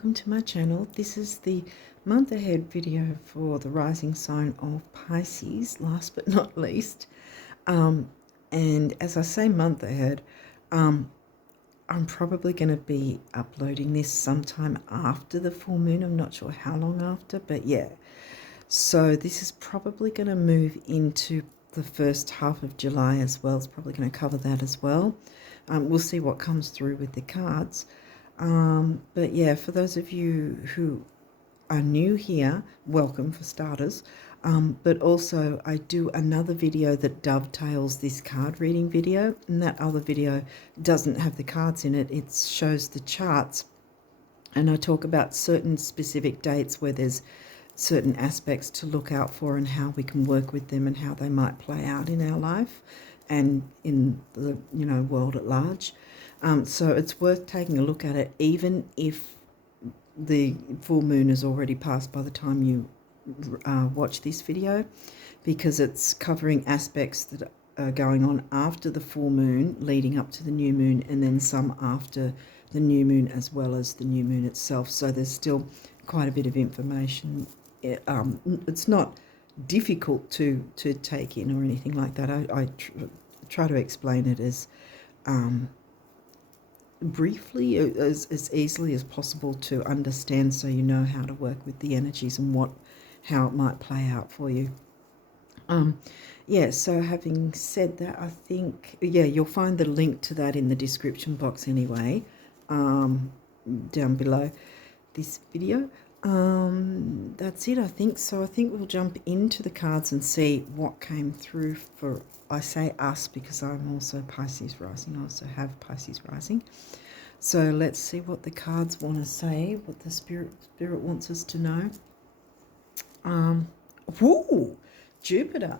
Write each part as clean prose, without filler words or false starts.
welcome to my channel. This is the month ahead video for the rising sign of Pisces, last but not least. And as I say month ahead, I'm probably going to be uploading this sometime after the full moon. I'm not sure how long after, but yeah. So this is probably going to move into the first half of July as well. It's probably going to cover that as well. We'll see what comes through with the cards. But yeah, for those of you who are new here, welcome for starters. But also I do another video that dovetails this card reading video, and that other video doesn't have the cards in it. It shows the charts, and I talk about certain specific dates where there's certain aspects to look out for and how we can work with them and how they might play out in our life and in the world at large. So it's worth taking a look at it, even if the full moon is already passed by the time you watch this video, because it's covering aspects that are going on after the full moon, leading up to the new moon, and then some after the new moon as well as the new moon itself. So there's still quite a bit of information. It's not difficult to take in or anything like that. I try to explain it as briefly, as easily as possible to understand, so you know how to work with the energies and how it might play out for you. Yeah, so having said that, I think, yeah, you'll find the link to that in the description box anyway, down below this video. That's it, I think. So I think we'll jump into the cards and see what came through for, I say us because I'm also Pisces rising. I also have Pisces rising. So let's see what the cards want to say, what the spirit wants us to know. Whoa, Jupiter.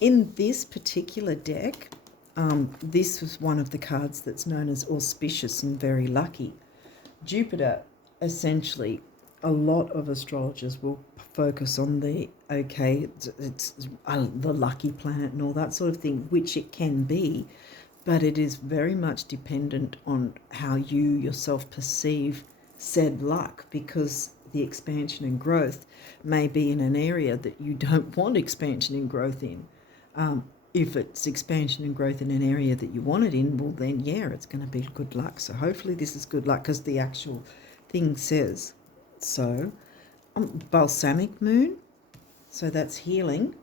In this particular deck, this was one of the cards that's known as auspicious and very lucky. Jupiter, essentially, a lot of astrologers will focus on the lucky planet and all that sort of thing, which it can be, but it is very much dependent on how you yourself perceive said luck, because the expansion and growth may be in an area that you don't want expansion and growth in. If it's expansion and growth in an area that you want it in, well then yeah, it's going to be good luck. So hopefully this is good luck, because the actual thing says so. Balsamic moon, so that's healing.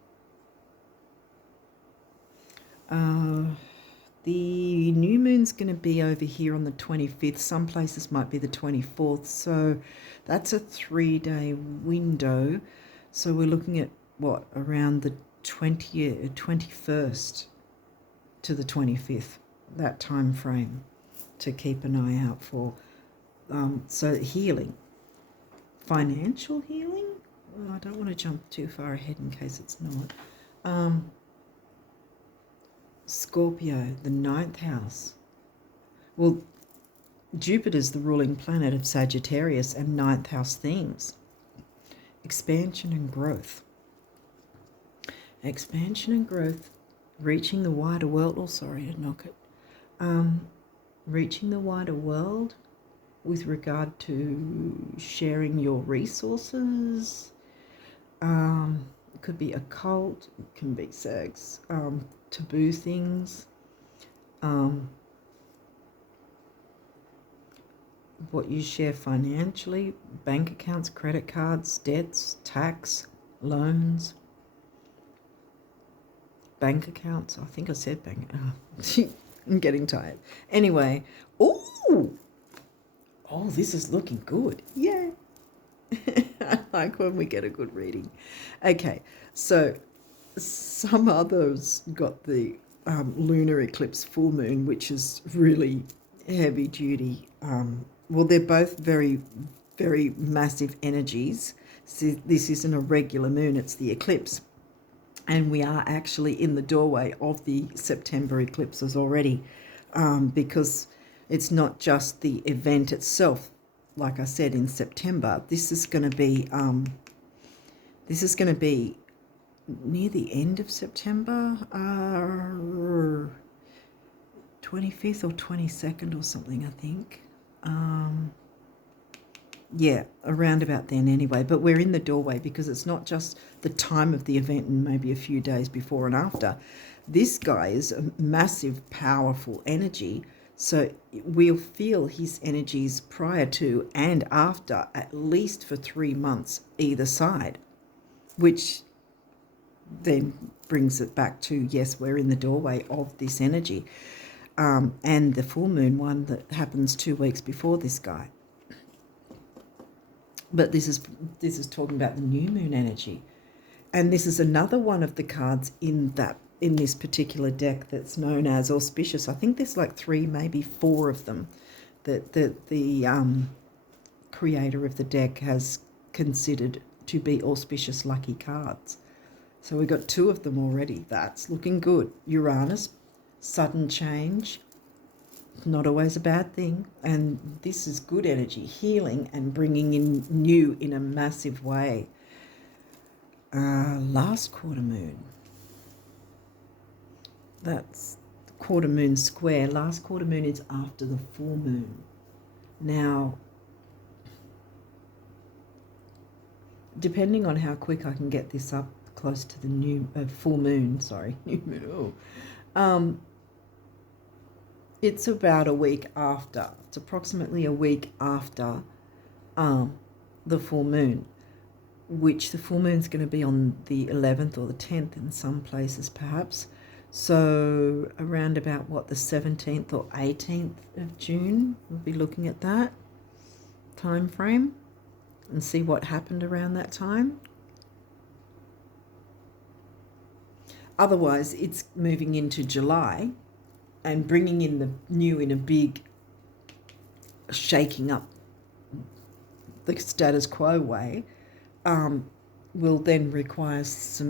The new moon's going to be over here on the 25th. Some places might be the 24th. So that's a 3-day window. So we're looking at what, around the 21st to the 25th, that time frame to keep an eye out for. So healing, financial healing. Well, I don't want to jump too far ahead in case it's not. Scorpio, the 9th house. Well, Jupiter's the ruling planet of Sagittarius and 9th house themes. Expansion and growth. Expansion and growth, reaching the wider world. Oh, sorry, I knock it. Reaching the wider world with regard to sharing your resources. It could be occult, it can be sex, taboo things, what you share financially, bank accounts, credit cards, debts, tax, loans, bank accounts. I think I said bank. I'm getting tired. Anyway, oh, this is looking good. Yay. I like when we get a good reading. Okay, so some others got the lunar eclipse full moon, which is really heavy duty. Well, they're both very, very massive energies. So this isn't a regular moon, it's the eclipse. And we are actually in the doorway of the September eclipses already, because it's not just the event itself. Like I said, in September, this is going to be near the end of September, 25th or 22nd or something, I think. Yeah, around about then anyway. But we're in the doorway because it's not just the time of the event and maybe a few days before and after. This guy is a massive, powerful energy. So we'll feel his energies prior to and after, at least for 3 months either side, which then brings it back to, yes, we're in the doorway of this energy. And the full moon one that happens 2 weeks before this guy. But this is talking about the new moon energy. And this is another one of the cards in this particular deck that's known as auspicious. I think there's like 3, maybe 4 of them that the creator of the deck has considered to be auspicious lucky cards. So we've got 2 of them already. That's looking good. Uranus, sudden change, not always a bad thing. And this is good energy, healing and bringing in new in a massive way. Last quarter moon. That's quarter moon square. Last quarter moon is after the full moon. Now, depending on how quick I can get this up close to the new full moon, new moon. It's about a week after. It's approximately a week after the full moon, which the full moon's going to be on the 11th or the 10th in some places perhaps. So around about the 17th or 18th of June, we'll be looking at that time frame and see what happened around that time. Otherwise, it's moving into July and bringing in the new in a big shaking up the status quo way, will then require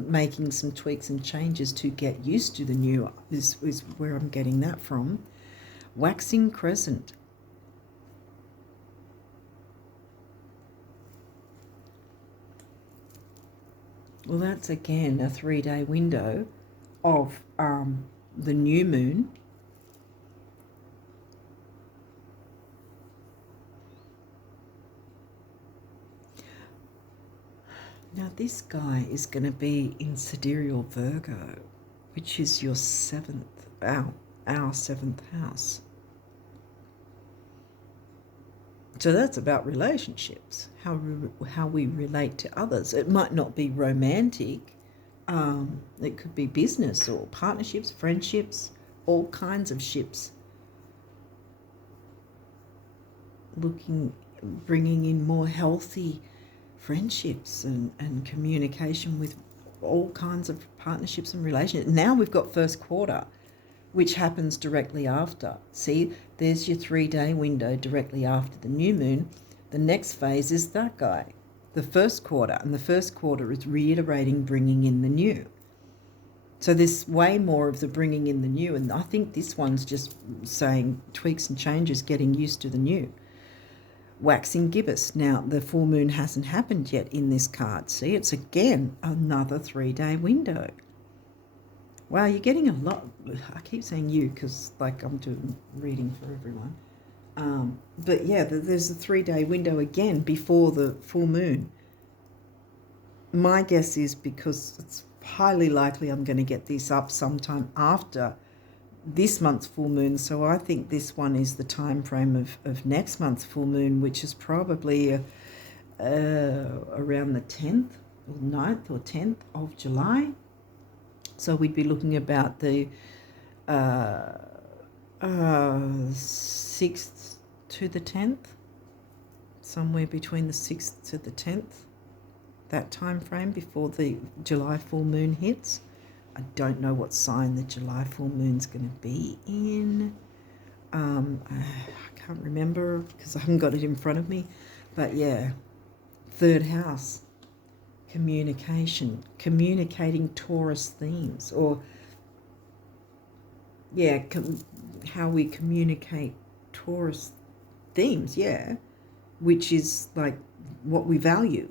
making some tweaks and changes to get used to the new, is where I'm getting that from. Waxing crescent. Well, that's again a 3-day window of the new moon. Now this guy is going to be in Sidereal Virgo, which is your 7th, our 7th house. So that's about relationships, how we relate to others. It might not be romantic. It could be business or partnerships, friendships, all kinds of ships. Bringing in more healthy friendships and communication with all kinds of partnerships and relationships. Now we've got first quarter, which happens directly after. See, there's your 3-day window directly after the new moon. The next phase is that guy, the first quarter, and the first quarter is reiterating bringing in the new. So there's way more of the bringing in the new, and I think this one's just saying tweaks and changes, getting used to the new. Waxing gibbous. Now, the full moon hasn't happened yet in this card. See, it's again another 3-day window. Wow, you're getting a lot. I keep saying you because, like, I'm doing reading for everyone. But, yeah, there's a 3-day window again before the full moon. My guess is because it's highly likely I'm going to get this up sometime after this month's full moon, so I think this one is the time frame of next month's full moon, which is probably around the 10th or 9th or 10th of July. So we'd be looking about the 6th to the 10th, somewhere between the 6th to the 10th, that time frame before the July full moon hits. I don't know what sign the July full moon's going to be in. I can't remember because I haven't got it in front of me. But yeah, 3rd house, communication, communicating Taurus themes, or yeah, how we communicate Taurus themes, yeah, which is like what we value.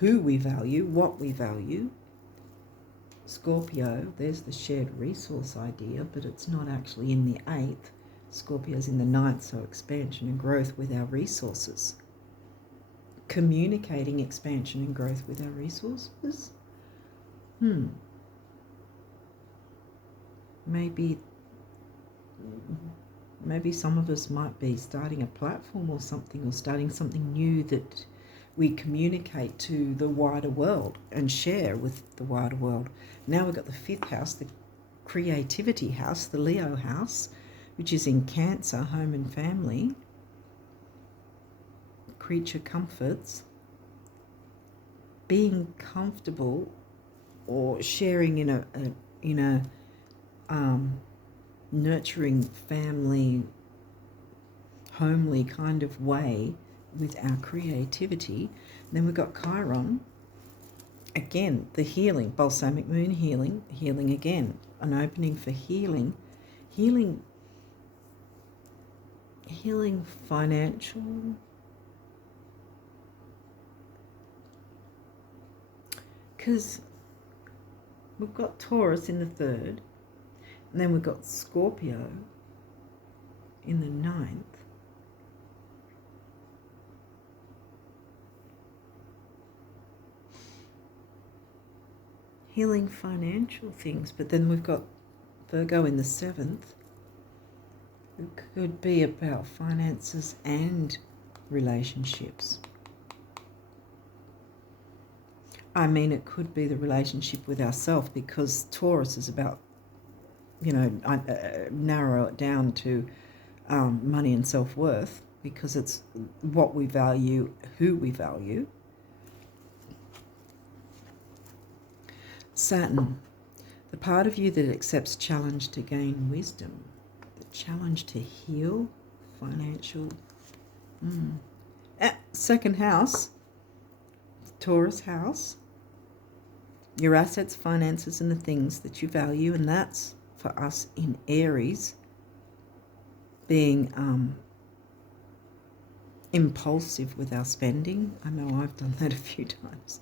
Who we value, what we value. Scorpio, there's the shared resource idea, but it's not actually in the 8th. Scorpio's in the ninth, so expansion and growth with our resources. Communicating expansion and growth with our resources. Maybe some of us might be starting a platform or something, or starting something new that we communicate to the wider world and share with the wider world. Now we've got the fifth house, the creativity house, the Leo house, which is in Cancer, home and family, creature comforts, being comfortable or sharing in a nurturing, family, homely kind of way with our creativity. And then we've got Chiron, again, the healing, balsamic moon healing again, an opening for healing financial, because we've got Taurus in the third, and then we've got Scorpio in the ninth. Healing financial things, but then we've got Virgo in the seventh. It could be about finances and relationships. I mean, it could be the relationship with ourselves, because Taurus is about, narrow it down to money and self-worth, because it's what we value, who we value. Saturn, the part of you that accepts challenge to gain wisdom, the challenge to heal, financial. Second house, Taurus house, your assets, finances, and the things that you value, and that's for us in Aries, being impulsive with our spending. I know I've done that a few times.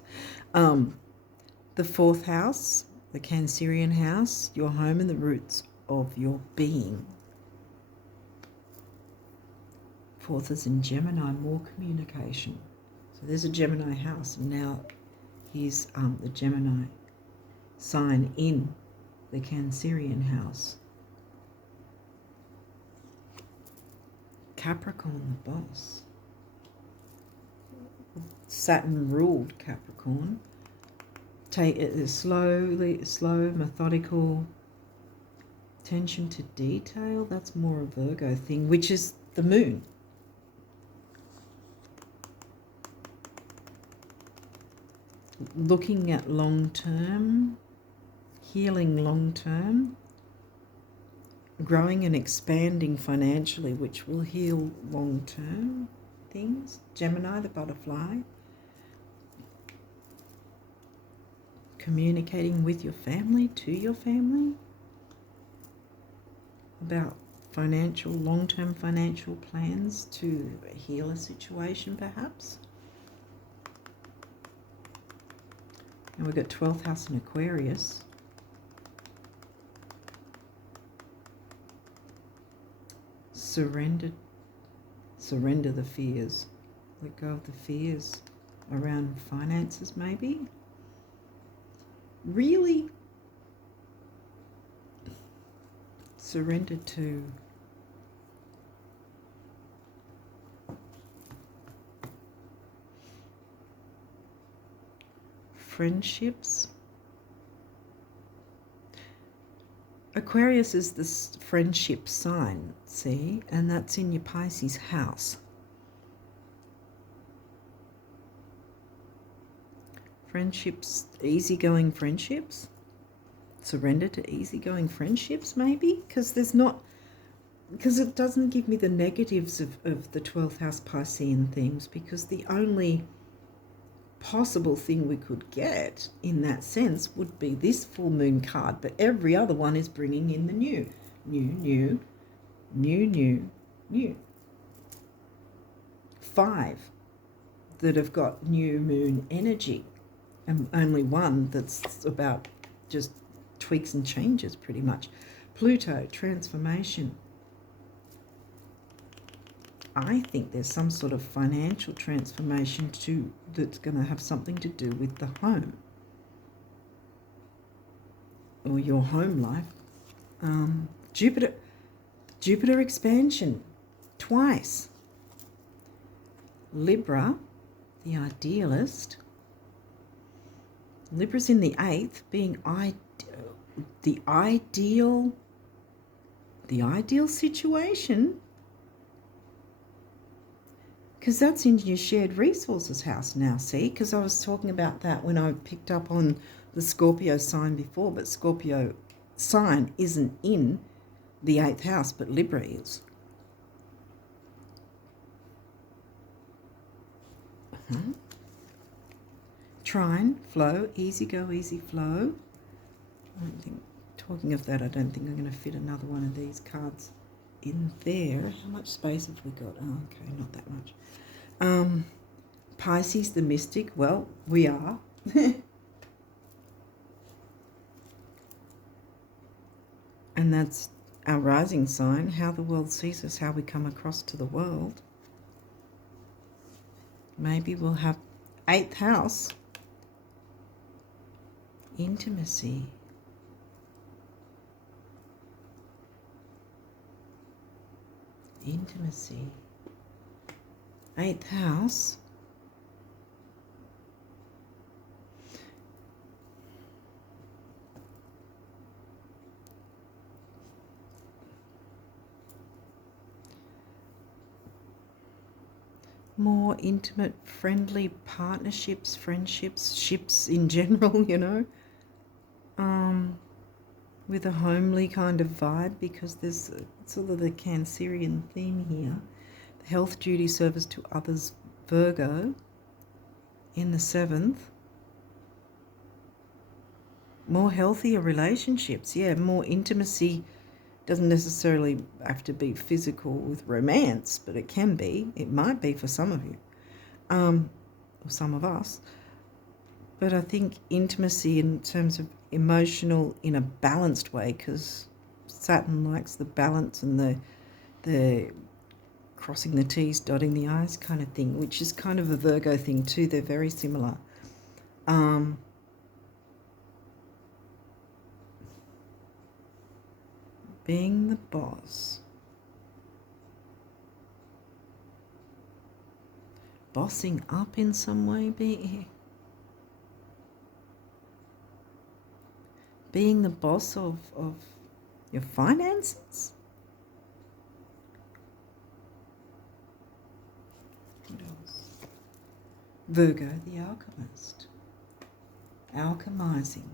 The fourth house, the Cancerian house, your home and the roots of your being. Fourth is in Gemini, more communication. So there's a Gemini house, and now here's the Gemini sign in the Cancerian house. Capricorn, the boss. Saturn ruled Capricorn. Take it slow, methodical, attention to detail. That's more a Virgo thing, which is the moon. Looking at long-term, healing long-term, growing and expanding financially, which will heal long-term things. Gemini, the butterfly. Communicating with your family, to your family, about financial, long-term financial plans to heal a situation, perhaps. And we've got 12th house in Aquarius. Surrender the fears. Let go of the fears around finances, maybe. Really surrender to friendships. Aquarius is this friendship sign, see, and that's in your Pisces house. Friendships, easygoing friendships. Surrender to easygoing friendships, maybe, because it doesn't give me the negatives of the 12th house Piscean themes, because the only possible thing we could get in that sense would be this full moon card, but every other one is bringing in the new. 5 that have got new moon energy, and only one that's about just tweaks and changes pretty much. Pluto, transformation. I think there's some sort of financial transformation that's going to have something to do with the home or your home life. Jupiter expansion twice. Libra, the idealist. Libra's in the 8th, being the ideal situation, because that's in your shared resources house now, see, because I was talking about that when I picked up on the Scorpio sign before, but Scorpio sign isn't in the 8th house, but Libra is. Trine, flow, easy go, easy flow. Talking of that, I don't think I'm going to fit another one of these cards in there. How much space have we got? Oh, okay, not that much. Pisces, the mystic. Well, we are. And that's our rising sign, how the world sees us, how we come across to the world. Maybe we'll have 8th house, intimacy. Intimacy. 8th house. More intimate, friendly partnerships, friendships, ships in general, you know. With a homely kind of vibe, because there's sort of the Cancerian theme here. The health, duty, service to others, Virgo, in the 7th. More healthier relationships, yeah, more intimacy. Doesn't necessarily have to be physical with romance, but it can be. It might be for some of you, or some of us. But I think intimacy in terms of emotional in a balanced way, because Saturn likes the balance and the crossing the T's, dotting the I's kind of thing, which is kind of a Virgo thing too. They're very similar. Being the boss. Bossing up in some way, being the boss of your finances. What else? Virgo, the alchemist. Alchemizing.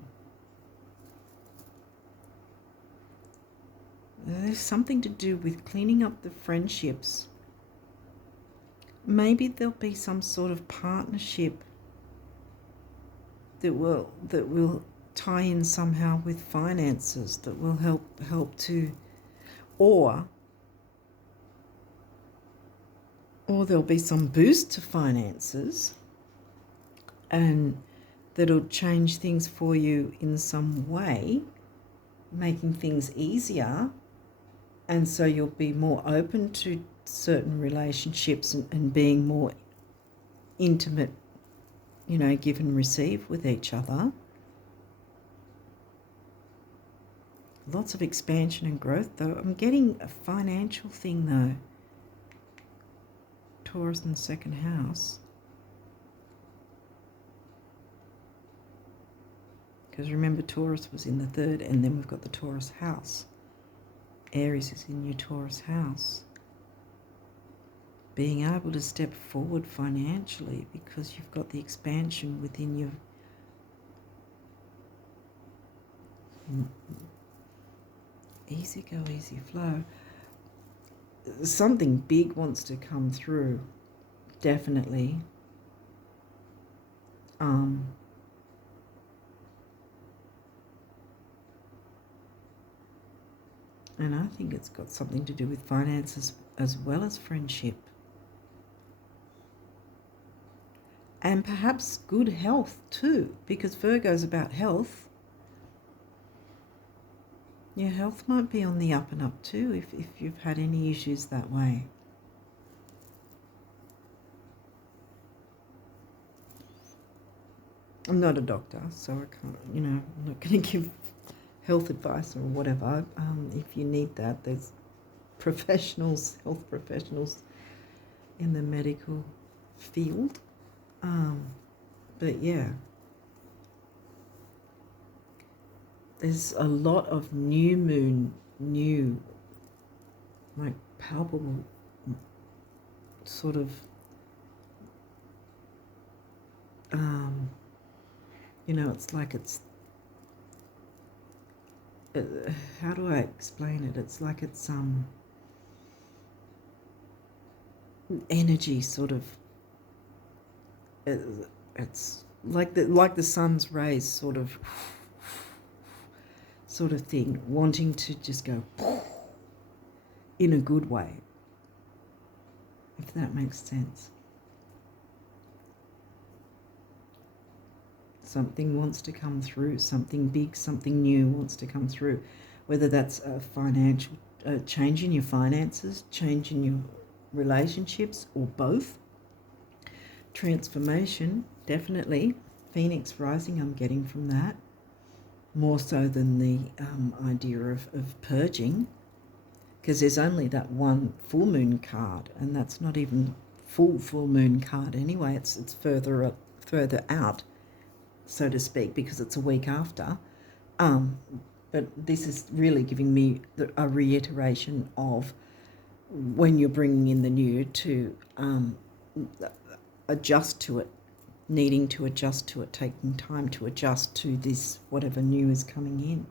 There's something to do with cleaning up the friendships. Maybe there'll be some sort of partnership that will tie in somehow with finances, that will help to, or there'll be some boost to finances, and that'll change things for you in some way, making things easier. And so you'll be more open to certain relationships and being more intimate, you know, give and receive with each other. Lots of expansion and growth, though. I'm getting a financial thing, though. Taurus in the 2nd house. Because remember, Taurus was in the 3rd, and then we've got the Taurus house. Aries is in your Taurus house. Being able to step forward financially because you've got the expansion within your easy go, easy flow. Something big wants to come through, definitely. And I think it's got something to do with finances as well as friendship. And perhaps good health too, because Virgo's about health. Your health might be on the up and up too if you've had any issues that way. I'm not a doctor, so I can't, I'm not going to give health advice or whatever. If you need that, there's professionals, health professionals in the medical field. But yeah, there's a lot of new moon, like palpable sort of, it's like how do I explain it? It's like it's energy sort of, it's like the sun's rays sort of thing, wanting to just go in a good way, if that makes sense. Something wants to come through, something big, something new wants to come through, whether that's a financial change in your finances, change in your relationships, or both. Transformation, definitely. Phoenix rising, I'm getting from that, more so than the idea of purging, because there's only that one full moon card, and that's not even full moon card anyway. It's further out, so to speak, because it's a week after. But this is really giving me a reiteration of when you're bringing in the new to adjust to it, needing to adjust to it, taking time to adjust to this, whatever new is coming in.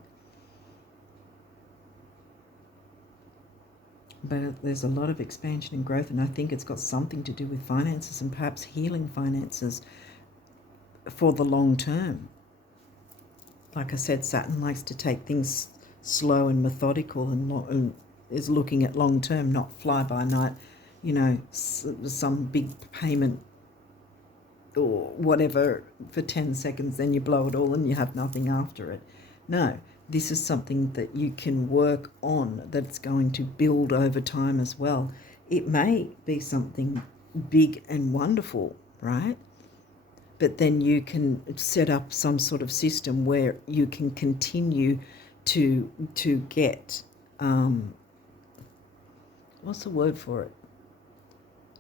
But there's a lot of expansion and growth, and I think it's got something to do with finances and perhaps healing finances for the long term. Like I said, Saturn likes to take things slow and methodical, and is looking at long term, not fly by night, some big payment or whatever for 10 seconds, then you blow it all and you have nothing after it. No, this is something that you can work on, that's going to build over time as well. It may be something big and wonderful, right? But then you can set up some sort of system where you can continue to get, what's the word for it?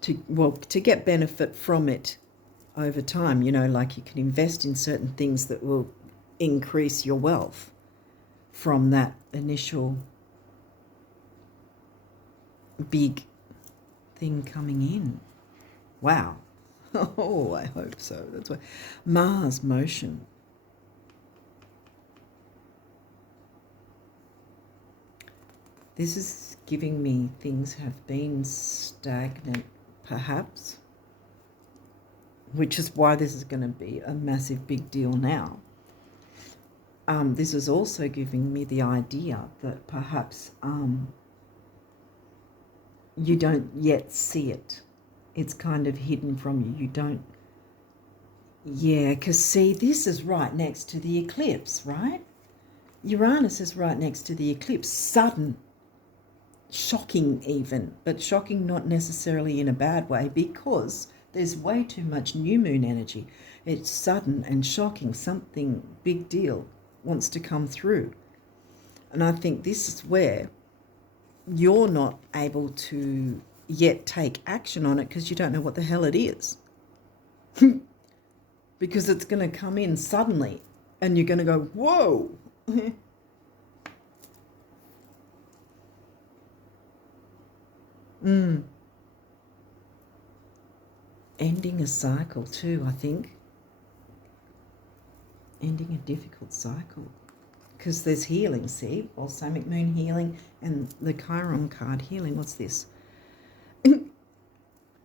To get benefit from it over time, like you can invest in certain things that will increase your wealth from that initial big thing coming in. Wow. Oh, I hope so. That's why. Mars motion. This is giving me things have been stagnant, perhaps, which is why this is going to be a massive big deal now. This is also giving me the idea that perhaps you don't yet see it. It's kind of hidden from you. You don't... Yeah, because see, this is right next to the eclipse, right? Uranus is right next to the eclipse. Sudden. Shocking even. But shocking not necessarily in a bad way, because there's way too much new moon energy. It's sudden and shocking. Something big deal wants to come through. And I think this is where you're not able to yet take action on it because you don't know what the hell it is. Because it's going to come in suddenly and you're going to go, whoa. Ending a cycle too, I think. Ending a difficult cycle. Because there's healing, see? Balsamic moon healing and the Chiron card healing. What's this?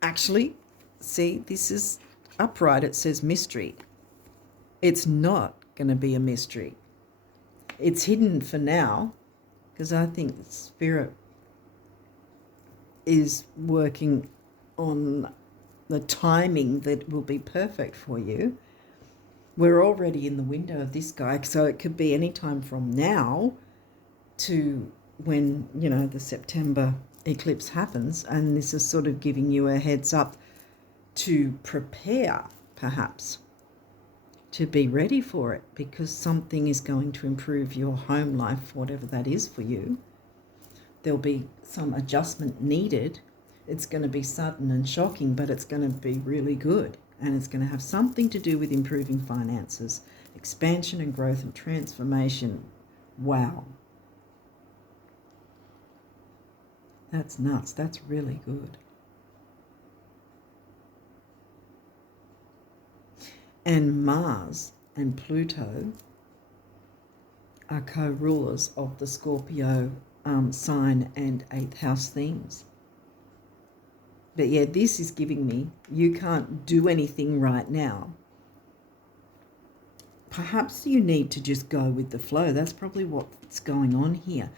Actually, see, this is upright. It says mystery. It's not going to be a mystery. It's hidden for now, because I think Spirit is working on the timing that will be perfect for you. We're already in the window of this guy, so it could be any time from now to when, the September eclipse happens, and this is sort of giving you a heads up to prepare, perhaps, to be ready for it, because something is going to improve your home life, whatever that is for you. There'll be some adjustment needed. It's going to be sudden and shocking, but it's going to be really good. And it's going to have something to do with improving finances, expansion and growth and transformation. Wow. That's nuts. That's really good. And Mars and Pluto are co-rulers of the Scorpio sign and 8th house themes. But yeah, this is giving me, you can't do anything right now. Perhaps you need to just go with the flow. That's probably what's going on here.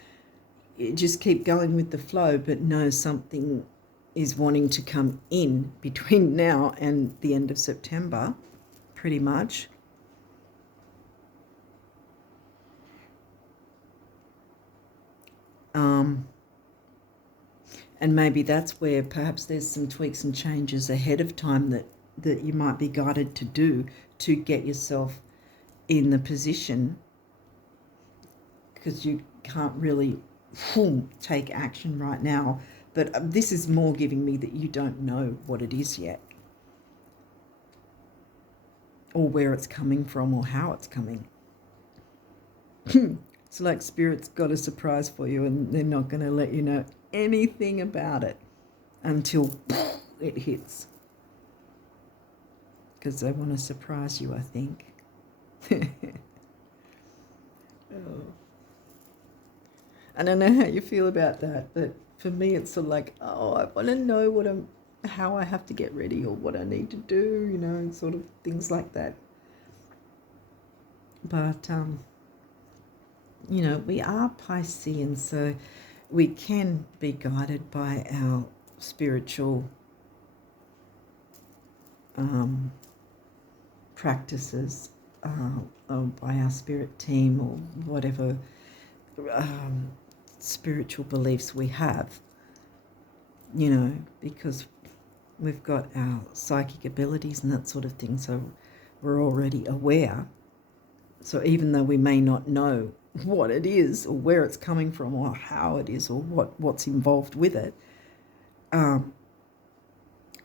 You just keep going with the flow, but know something is wanting to come in between now and the end of September, pretty much. And maybe that's where perhaps there's some tweaks and changes ahead of time that you might be guided to do to get yourself in the position, because you can't really take action right now. But this is more giving me that you don't know what it is yet, or where it's coming from, or how it's coming. It's like Spirit's got a surprise for you, and they're not going to let you know anything about it until it hits, because they want to surprise you, I think. Oh. I don't know how you feel about that, but for me it's sort of like, oh, I want to know how I have to get ready, or what I need to do, you know, and sort of things like that. But you know, we are Piscean, so we can be guided by our spiritual practices, or by our spirit team, or whatever spiritual beliefs we have, you know, because we've got our psychic abilities and that sort of thing, so we're already aware. So even though we may not know what it is, or where it's coming from, or how it is, or what's involved with it,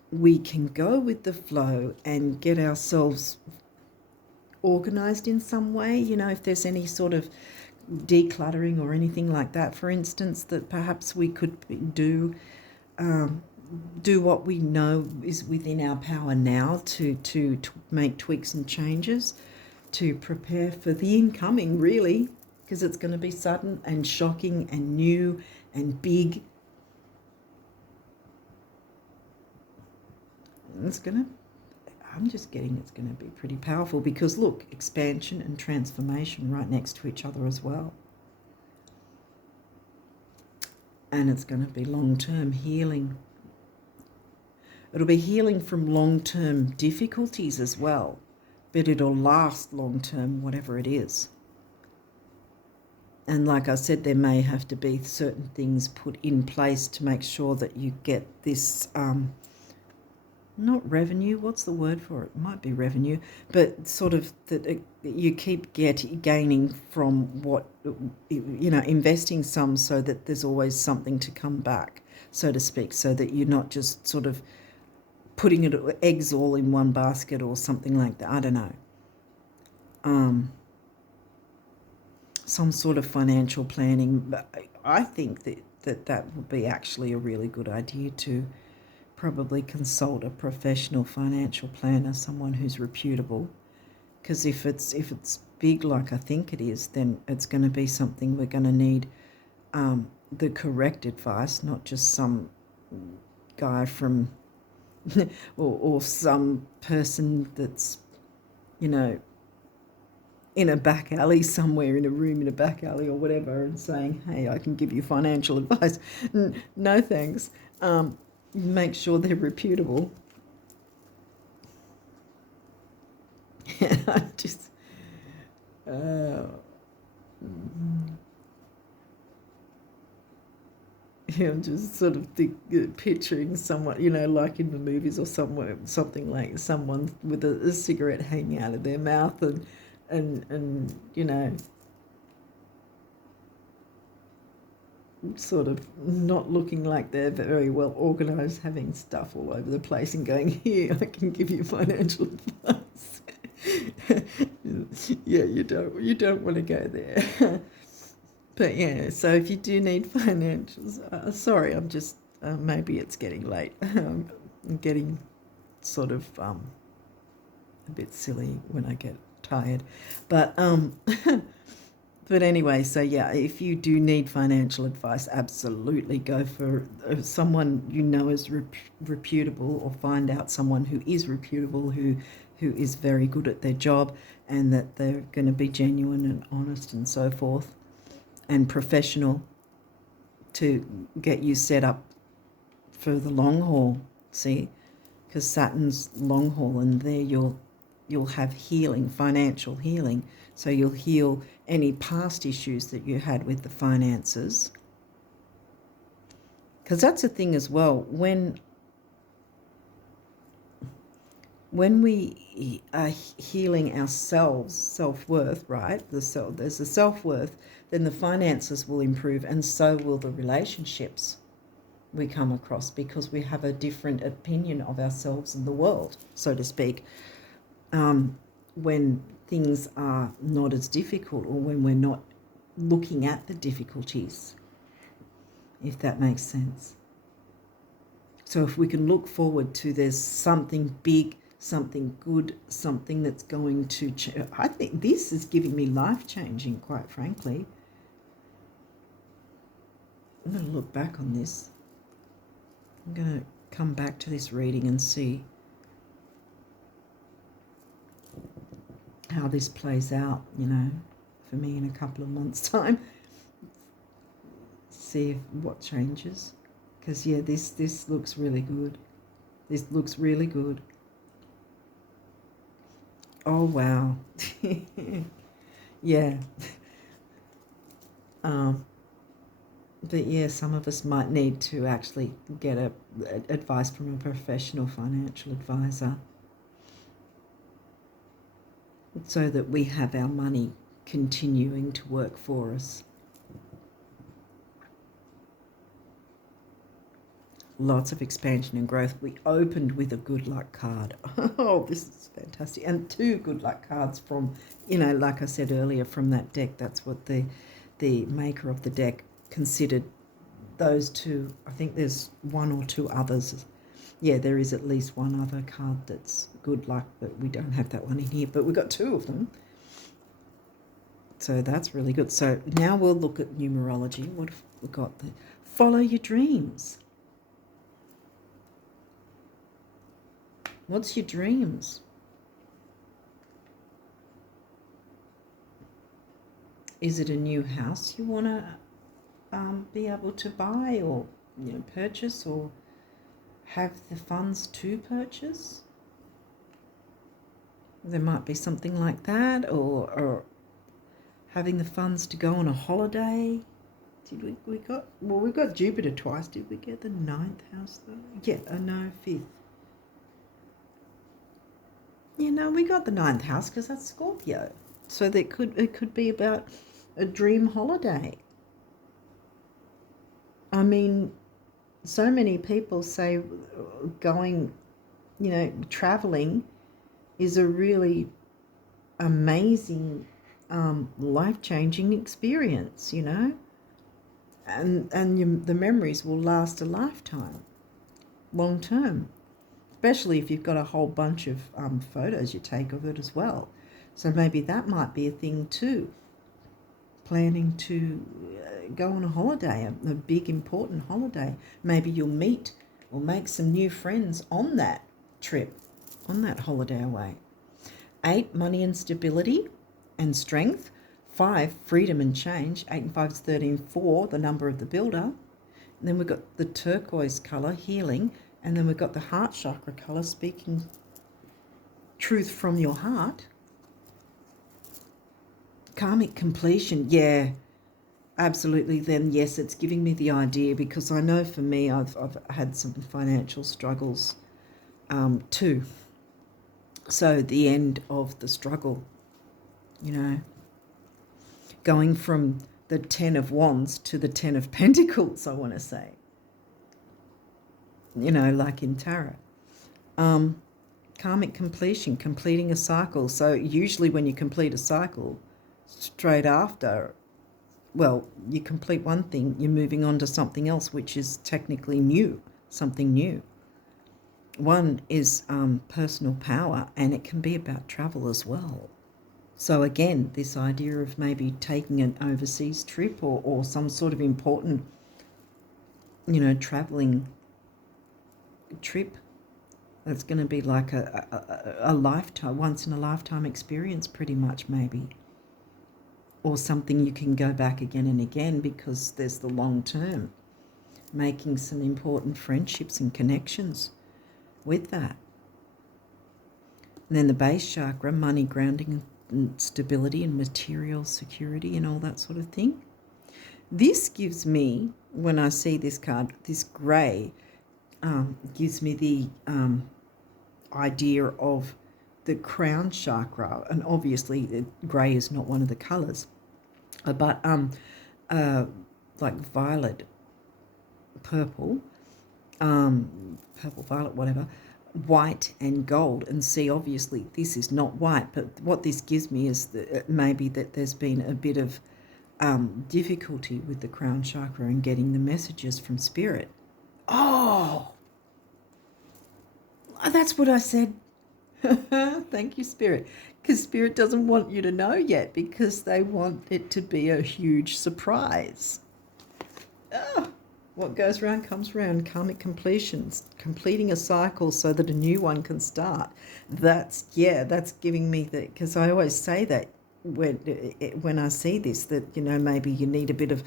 we can go with the flow and get ourselves organized in some way. You know, if there's any sort of decluttering or anything like that, for instance, that perhaps we could do what we know is within our power now to make tweaks and changes to prepare for the incoming, really, because it's going to be sudden and shocking and new and big. I'm just getting it's going to be pretty powerful, because look, expansion and transformation right next to each other as well. And it's going to be long-term healing. It'll be healing from long-term difficulties as well, but it'll last long-term, whatever it is. And like I said, there may have to be certain things put in place to make sure that you get this, not revenue, what's the word for it? It might be revenue, but sort of that you keep gaining from what, you know, investing some, so that there's always something to come back, so to speak, so that you're not just sort of putting eggs all in one basket or something like that. I don't know. Some sort of financial planning. But I think that would be actually a really good idea, to probably consult a professional financial planner, someone who's reputable, because if it's big like I think it is, then it's going to be something we're going to need the correct advice, not just some guy from or some person that's, you know, in a back alley somewhere, in a room in a back alley or whatever, and saying, hey, I can give you financial advice. No thanks. Make sure they're reputable. I just I'm just sort of picturing someone, like in the movies or somewhere, something like someone with a cigarette hanging out of their mouth and sort of not looking like they're very well organised, having stuff all over the place and going, here, I can give you financial advice. Yeah, you don't want to go there. But yeah, so if you do need financials, sorry, I'm just, maybe it's getting late. I'm getting sort of a bit silly when I get tired. But but anyway, so yeah, if you do need financial advice, absolutely go for someone you know is reputable, or find out someone who is reputable, who is very good at their job, and that they're going to be genuine and honest and so forth, and professional, to get you set up for the long haul. See, because Saturn's long haul, and there you'll have healing, financial healing. So you'll heal any past issues that you had with the finances. Because that's a thing as well. When we are healing ourselves, self-worth, right? There's a self-worth, then the finances will improve, and so will the relationships we come across, because we have a different opinion of ourselves and the world, so to speak. When things are not as difficult, or when we're not looking at the difficulties, if that makes sense. So if we can look forward to there's something big, something good, something that's going to change. I think this is giving me life-changing, quite frankly. I'm going to look back on this. I'm going to come back to this reading and see how this plays out, for me in a couple of months' time. See what changes. Because, yeah, this looks really good. This looks really good. Oh, wow. Yeah. But, yeah, some of us might need to actually get advice from a professional financial advisor, so that we have our money continuing to work for us. Lots of expansion and growth. We opened with a good luck card. Oh, this is fantastic. And 2 good luck cards from, like I said earlier, from that deck. That's what the maker of the deck considered those 2. I think there's 1 or 2 others. Yeah, there is at least 1 other card that's good luck, but we don't have that one in here. But we've got 2 of them. So that's really good. So now we'll look at numerology. What have we got there? Follow your dreams. What's your dreams? Is it a new house you want to be able to buy, or purchase, or have the funds to purchase? There might be something like that, or having the funds to go on a holiday. Did we got Jupiter twice. Did we get the 9th house though? Yeah, no, 5th. We got the 9th house because that's Scorpio. So it could be about a dream holiday. I mean, so many people say going, traveling is a really amazing, life-changing experience, and the memories will last a lifetime, long term. Especially if you've got a whole bunch of photos you take of it as well. So maybe that might be a thing too. Planning to go on a holiday, a big important holiday. Maybe you'll meet or make some new friends on that trip, on that holiday away. 8, money and stability and strength. 5, freedom and change. 8 and 5 is 13. 4, the number of the builder. And then we've got the turquoise colour, healing. And then we've got the heart chakra colour, speaking truth from your heart. Karmic completion, yeah. absolutely, then yes, it's giving me the idea, because I know for me, I've had some financial struggles too. So the end of the struggle, you know, going from the 10 of Wands to the 10 of Pentacles, I want to say, you know, like in tarot. Karmic completion, completing a cycle. So usually when you complete a cycle, straight after, well, you complete one thing, you're moving on to something else, which is technically new, something new. One is personal power, and it can be about travel as well. So again, this idea of maybe taking an overseas trip or some sort of important, you know, traveling trip that's going to be like a lifetime, once in a lifetime experience, pretty much, maybe. Or something you can go back again and again, because there's the long term, making some important friendships and connections with that. And then the base chakra, money, grounding, and stability and material security and all that sort of thing. This gives me, when I see this card, this grey, gives me the idea of the crown chakra. And obviously grey is not one of the colours, but like violet, purple, purple, violet, whatever, white and gold. And see, obviously this is not white, but what this gives me is that maybe that there's been a bit of difficulty with the crown chakra and getting the messages from spirit. Oh, that's what I said. Thank you, spirit. Because spirit doesn't want you to know yet, because they want it to be a huge surprise. Oh, what goes round comes round. Karmic completions, completing a cycle so that a new one can start. That's giving me the, because I always say that when I see this, that, you know, maybe you need a bit of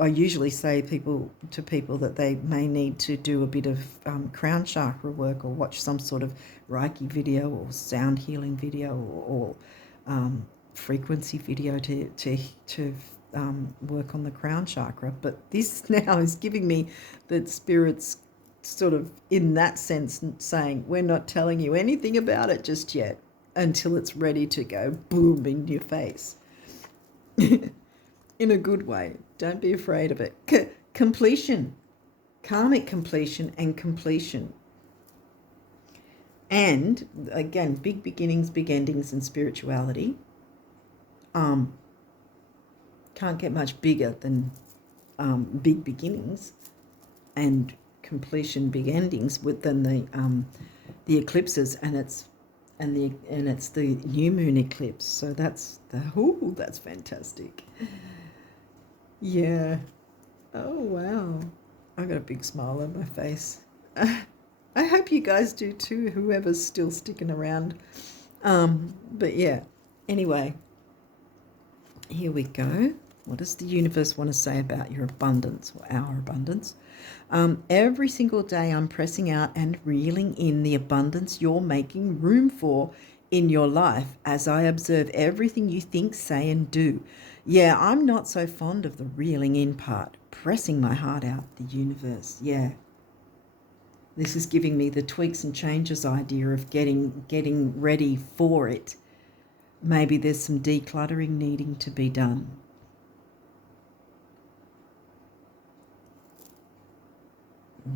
I usually say to people that they may need to do a bit of crown chakra work, or watch some sort of Reiki video or sound healing video or frequency video to work on the crown chakra. But this now is giving me that spirit's sort of, in that sense, saying, we're not telling you anything about it just yet until it's ready to go boom in your face. In a good way. Don't be afraid of it. Completion. Karmic completion and completion. And again, big beginnings, big endings, and spirituality. Can't get much bigger than big beginnings and completion, big endings, than the eclipses, and it's the new moon eclipse. So that's fantastic. Yeah. Oh, wow. I got a big smile on my face. I hope you guys do too, whoever's still sticking around. But yeah, anyway, here we go. What does the universe want to say about your abundance, or our abundance? Every single day I'm pressing out and reeling in the abundance you're making room for in your life as I observe everything you think, say, and do. Yeah, I'm not so fond of the reeling in part, pressing my heart out, the universe. Yeah. This is giving me the tweaks and changes idea of getting ready for it. Maybe there's some decluttering needing to be done.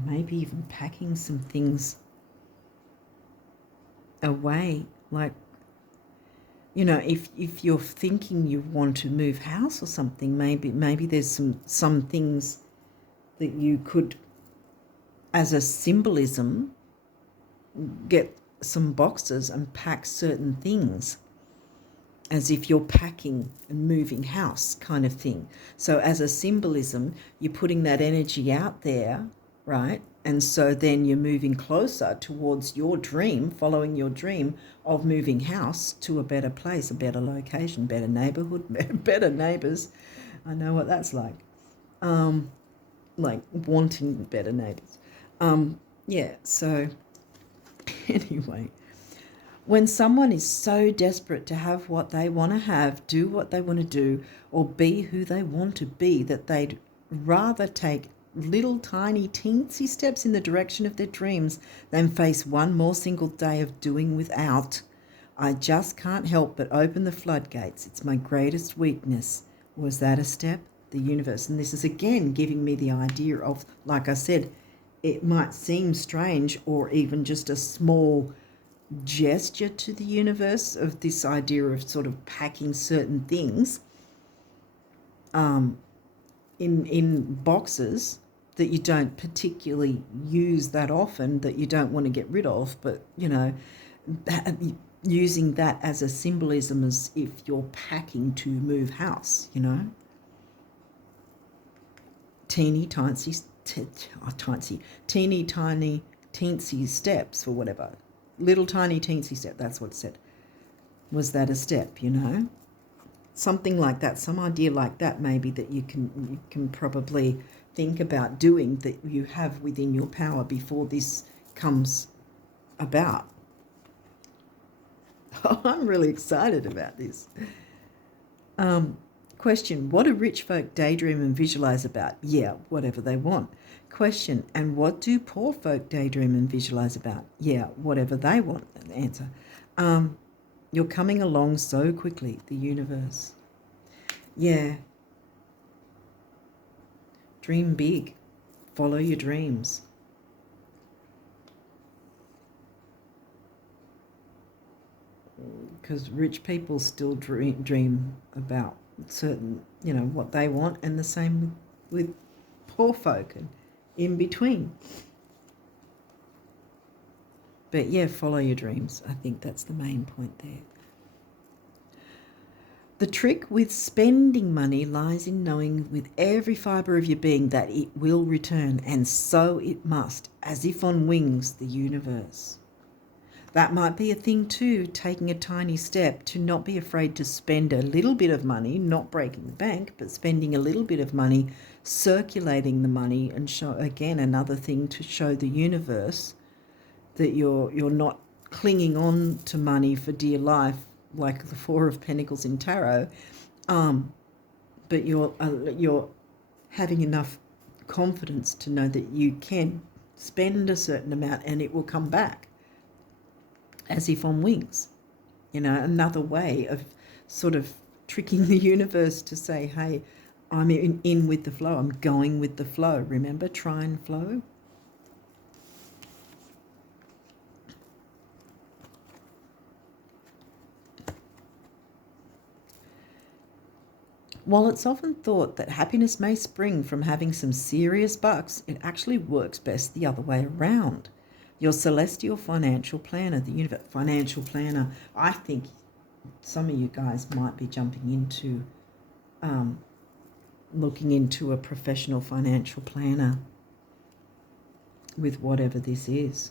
Maybe even packing some things away, like, you know, if you're thinking you want to move house or something, maybe there's some things that you could, as a symbolism, get some boxes and pack certain things, as if you're packing and moving house kind of thing. So as a symbolism, you're putting that energy out there, right? And so then you're moving closer towards your dream, following your dream of moving house to a better place, a better location, better neighborhood, better neighbors. I know what that's like. Like wanting better neighbors. Yeah, so anyway, When someone is so desperate to have what they want to have, do what they want to do, or be who they want to be, that they'd rather take little tiny teensy steps in the direction of their dreams than face one more single day of doing without. I just can't help but open the floodgates. It's my greatest weakness. Was that a step? The universe. And this is again giving me the idea of, like I said, it might seem strange or even just a small gesture to the universe of this idea of sort of packing certain things in boxes that you don't particularly use that often, that you don't want to get rid of, but using that as a symbolism as if you're packing to move house, teeny tiny teensy steps or whatever. Little tiny teensy step, that's what it said. Was that a step, Something like that, some idea like that maybe that you can probably think about doing, that you have within your power before this comes about. Oh, I'm really excited about this. Question, what do rich folk daydream and visualize about? Yeah, whatever they want. Question, and what do poor folk daydream and visualize about? Yeah, whatever they want. Answer, you're coming along so quickly, the universe. Yeah. Dream big. Follow your dreams. Because rich people still dream about certain, what they want, and the same with poor folk and in between. But yeah, follow your dreams. I think that's the main point there. The trick with spending money lies in knowing with every fibre of your being that it will return, and so it must, as if on wings, the universe. That might be a thing too, taking a tiny step to not be afraid to spend a little bit of money, not breaking the bank, but spending a little bit of money, circulating the money, and show, again, another thing to show the universe that you're not clinging on to money for dear life, like the Four of Pentacles in Tarot, but you're having enough confidence to know that you can spend a certain amount and it will come back, as if on wings. Another way of sort of tricking the universe to say, hey, I'm in with the flow, I'm going with the flow. Remember, try and flow. While it's often thought that happiness may spring from having some serious bucks, it actually works best the other way around. Your celestial financial planner, the universe financial planner, I think some of you guys might be jumping into looking into a professional financial planner with whatever this is.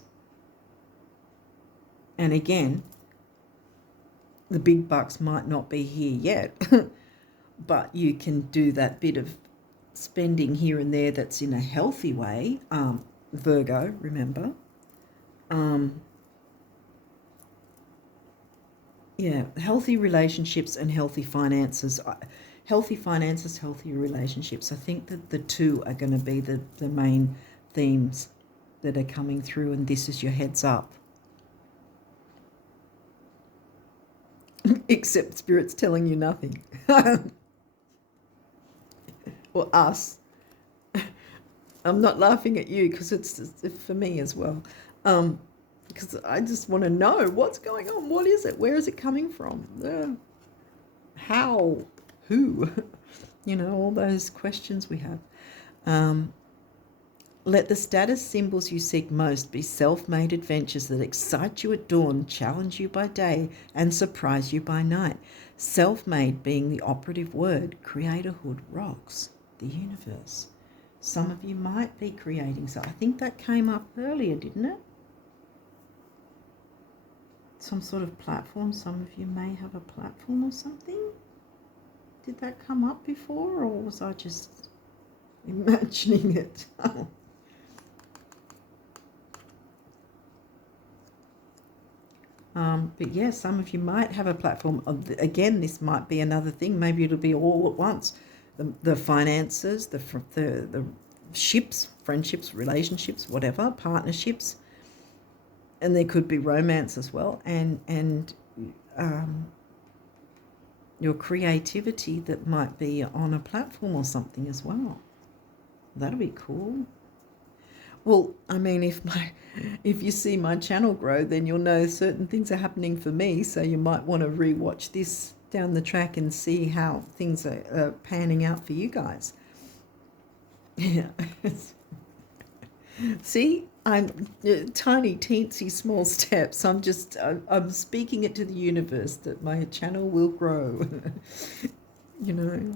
And again, the big bucks might not be here yet, but you can do that bit of spending here and there that's in a healthy way. Virgo, remember. Healthy relationships and healthy finances. Healthy finances, healthy relationships. I think that the two are going to be the main themes that are coming through, and this is your heads up. Except Spirit's telling you nothing. Or us. I'm not laughing at you because it's for me as well. Because I just want to know what's going on. What is it? Where is it coming from? How? Who? All those questions we have. Let the status symbols you seek most be self-made adventures that excite you at dawn, challenge you by day, and surprise you by night. Self-made being the operative word. Creatorhood rocks the universe. Some of you might be creating. So I think that came up earlier, didn't it? Some sort of platform. Some of you may have a platform or something. Did that come up before, or was I just imagining it? But yeah, some of you might have a platform. Again, this might be another thing. Maybe it'll be all at once. The finances, the ships, friendships, relationships, whatever, partnerships, and there could be romance as well, and your creativity that might be on a platform or something as well. That'll be cool. Well, I mean, if you see my channel grow, then you'll know certain things are happening for me. So you might want to rewatch this down the track and see how things are panning out for you guys. Yeah. See, I'm tiny, teensy, small steps. I'm speaking it to the universe that my channel will grow. You know.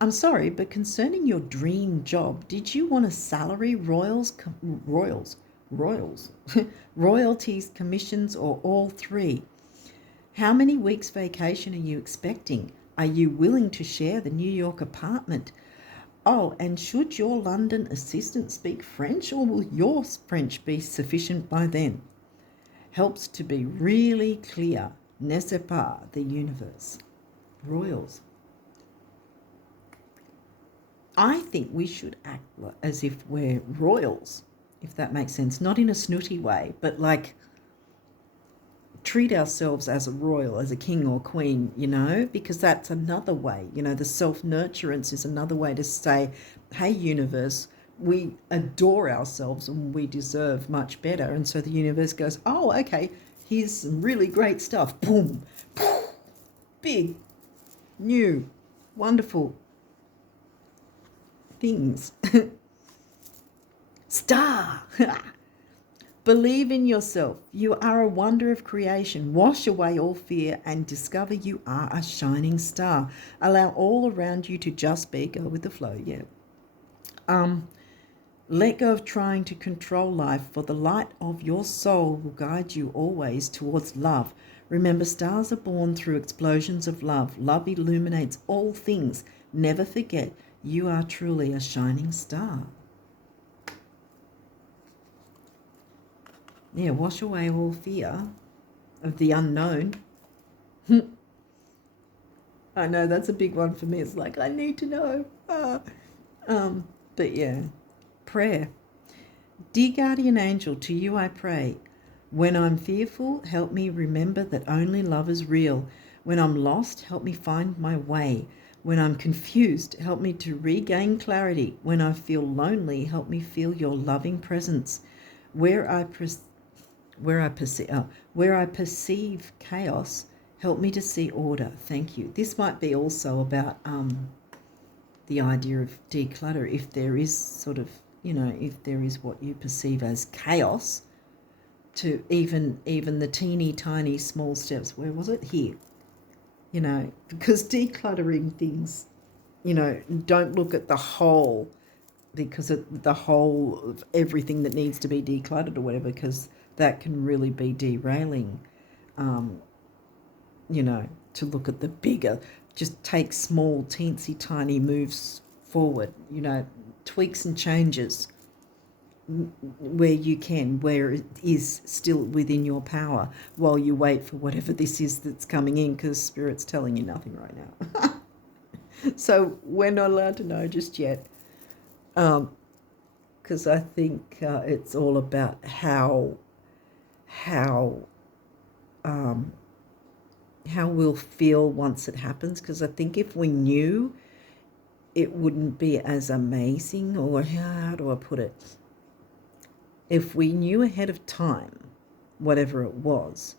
I'm sorry, but concerning your dream job, did you want a salary, royalties, commissions, or all three? How many weeks vacation are you expecting? Are you willing to share the New York apartment? Oh, and should your London assistant speak French, or will your French be sufficient by then? Helps to be really clear. N'est-ce pas, the universe? Royals. I think we should act as if we're royals, if that makes sense. Not in a snooty way, but like treat ourselves as a royal, as a king or queen, you know, because that's another way. You know, the self-nurturance is another way to say, hey, universe, we adore ourselves and we deserve much better. And so the universe goes, oh, okay, here's some really great stuff. Boom, big, new, wonderful things. Star. Believe in yourself. You are a wonder of creation. Wash away all fear and discover you are a shining star. Allow all around you to just be. Go with the flow. Yeah. Let go of trying to control life, for the light of your soul will guide you always towards love. Remember, stars are born through explosions of love. Love illuminates all things. Never forget, you are truly a shining star. Yeah, wash away all fear of the unknown. I know that's a big one for me. It's like, I need to know. But yeah, prayer. Dear guardian angel, to you I pray. When I'm fearful, help me remember that only love is real. When I'm lost, help me find my way. When I'm confused, help me to regain clarity. When I feel lonely, help me feel your loving presence. Where I perceive chaos, help me to see order. Thank you. This might be also about the idea of declutter. If there is sort of, you know, if there is what you perceive as chaos, to even the teeny tiny small steps. Where was it? Here. You know, because decluttering things, you know, don't look at the whole, because the whole of everything that needs to be decluttered or whatever, because that can really be derailing. You know, to look at the bigger, just take small, teensy tiny moves forward, you know, tweaks and changes where you can, where it is still within your power, while you wait for whatever this is that's coming in, because Spirit's telling you nothing right now. So we're not allowed to know just yet, because I think it's all about how we'll feel once it happens, because I think if we knew, it wouldn't be as amazing, or how do I put it? If we knew ahead of time, whatever it was,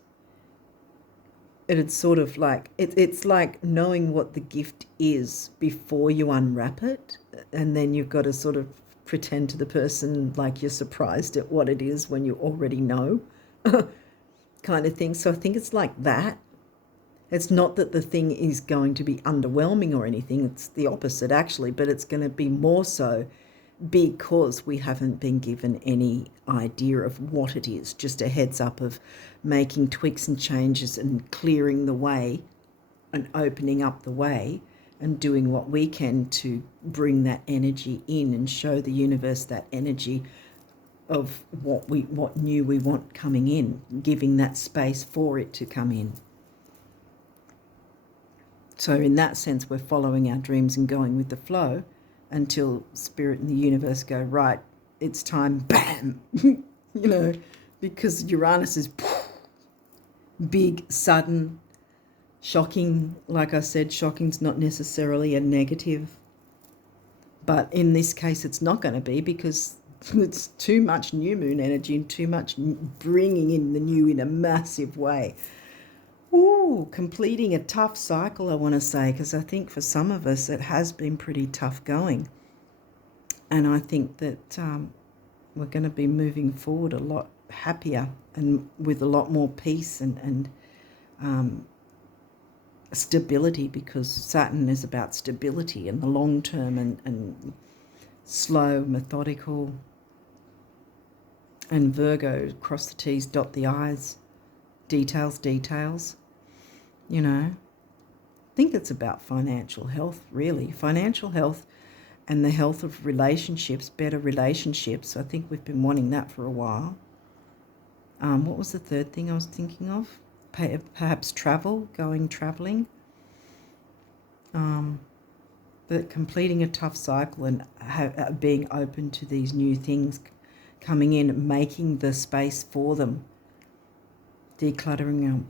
it'd sort of like, it's like knowing what the gift is before you unwrap it, and then you've got to sort of pretend to the person like you're surprised at what it is when you already know, kind of thing. So I think it's like that. It's not that the thing is going to be underwhelming or anything. It's the opposite, actually, but it's going to be more so because we haven't been given any idea of what it is, just a heads up of making tweaks and changes and clearing the way and opening up the way and doing what we can to bring that energy in and show the universe that energy of what new we want coming in, giving that space for it to come in. So in that sense, we're following our dreams and going with the flow until Spirit and the universe go, right, it's time, bam, because Uranus is big, sudden, shocking. Like I said, shocking's not necessarily a negative. But in this case, it's not going to be, because it's too much new moon energy and too much bringing in the new in a massive way. Ooh, completing a tough cycle, I want to say, because I think for some of us it has been pretty tough going. And I think that we're going to be moving forward a lot happier and with a lot more peace and stability, because Saturn is about stability and the long term and slow, methodical. And Virgo, cross the T's, dot the I's, details. I think it's about financial health, really. Financial health and the health of relationships, better relationships. I think we've been wanting that for a while. What was the third thing I was thinking of? Perhaps traveling. But completing a tough cycle and being open to these new things coming in, making the space for them. Decluttering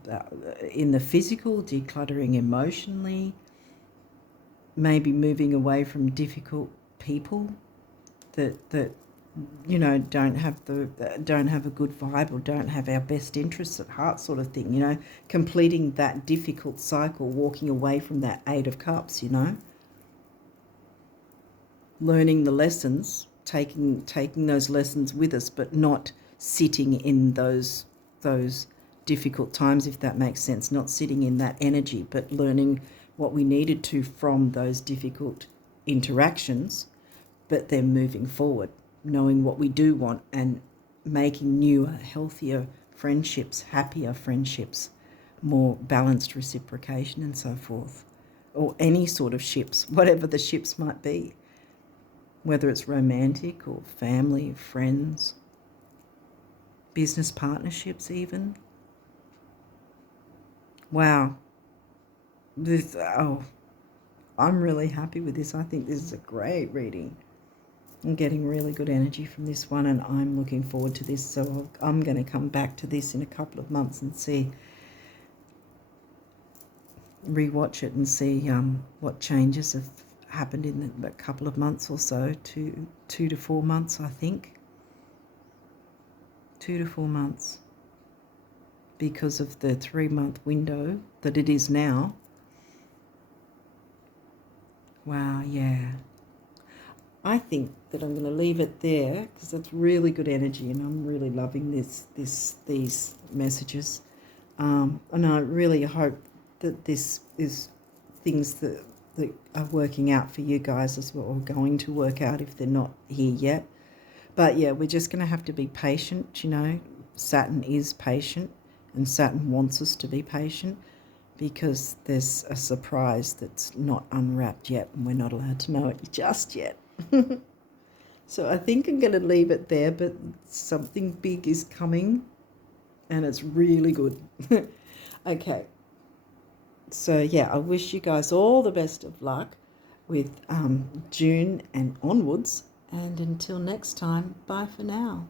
in the physical, decluttering emotionally, maybe moving away from difficult people that don't have a good vibe or don't have our best interests at heart, sort of thing. Completing that difficult cycle, walking away from that Eight of Cups. Learning the lessons, taking those lessons with us, but not sitting in those difficult times, if that makes sense. Not sitting in that energy, but learning what we needed to from those difficult interactions, but then moving forward, knowing what we do want and making newer, healthier friendships, happier friendships, more balanced reciprocation and so forth. Or any sort of ships, whatever the ships might be, whether it's romantic or family, friends, business partnerships even. Wow. I'm really happy with this. I think this is a great reading. I'm getting really good energy from this one, and I'm looking forward to this. So I'm going to come back to this in a couple of months and rewatch it and see what changes have happened in a couple of months or so, 2 to 4 months, I think. 2 to 4 months. Because of the 3-month window that it is now. Wow, yeah. I think that I'm going to leave it there, because that's really good energy, and I'm really loving these messages. And I really hope that this is things that are working out for you guys as well, or going to work out if they're not here yet. But yeah, we're just going to have to be patient. Saturn is patient. And Saturn wants us to be patient, because there's a surprise that's not unwrapped yet, and we're not allowed to know it just yet. So I think I'm going to leave it there, but something big is coming, and it's really good. Okay. So yeah, I wish you guys all the best of luck with June and onwards. And until next time, bye for now.